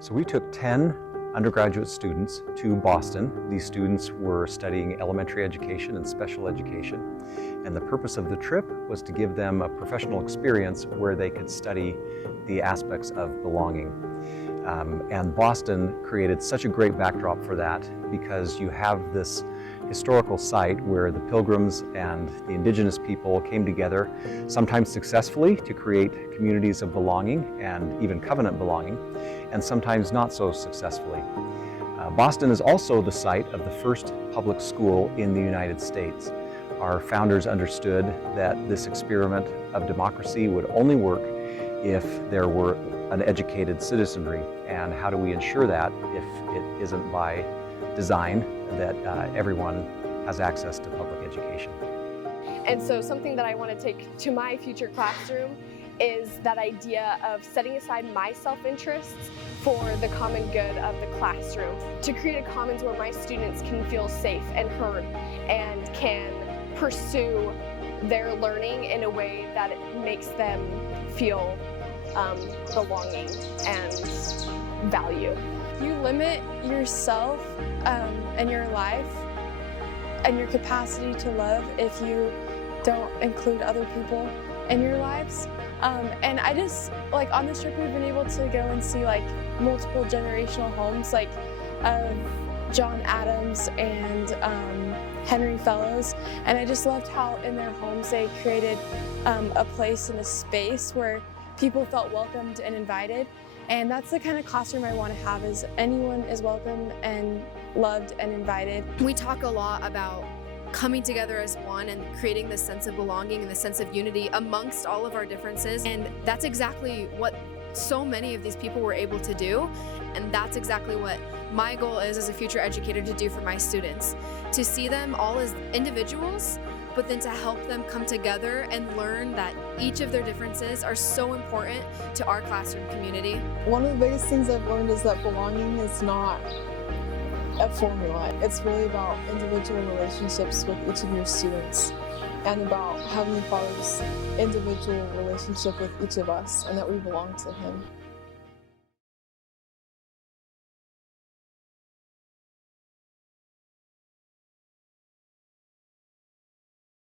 So we took 10 undergraduate students to Boston. These students were studying elementary education and special education. And the purpose of the trip was to give them a professional experience where they could study the aspects of belonging. And Boston created such a great backdrop for that because you have this historical site where the Pilgrims and the indigenous people came together, sometimes successfully, to create communities of belonging and even covenant belonging, and sometimes not so successfully. Boston is also the site of the first public school in the United States. Our founders understood that this experiment of democracy would only work if there were an educated citizenry. And how do we ensure that if it isn't by design that everyone has access to public education? And so something that I want to take to my future classroom is that idea of setting aside my self-interests for the common good of the classroom, to create a commons where my students can feel safe and heard and can pursue their learning in a way that it makes them feel belonging and value. You limit yourself and your life and your capacity to love if you don't include other people in your lives. And I just, like, on this trip we've been able to go and see like multiple generational homes, like of John Adams and Henry Fellows, and I just loved how in their homes they created a place and a space where people felt welcomed and invited. And that's the kind of classroom I want to have, is anyone is welcome and loved and invited. We talk a lot about coming together as one and creating this sense of belonging and the sense of unity amongst all of our differences. And that's exactly what so many of these people were able to do. And that's exactly what my goal is as a future educator to do for my students, to see them all as individuals, but then to help them come together and learn that each of their differences are so important to our classroom community. One of the biggest things I've learned is that belonging is not a formula. It's really about individual relationships with each of your students and about Heavenly Father's individual relationship with each of us, and that we belong to Him.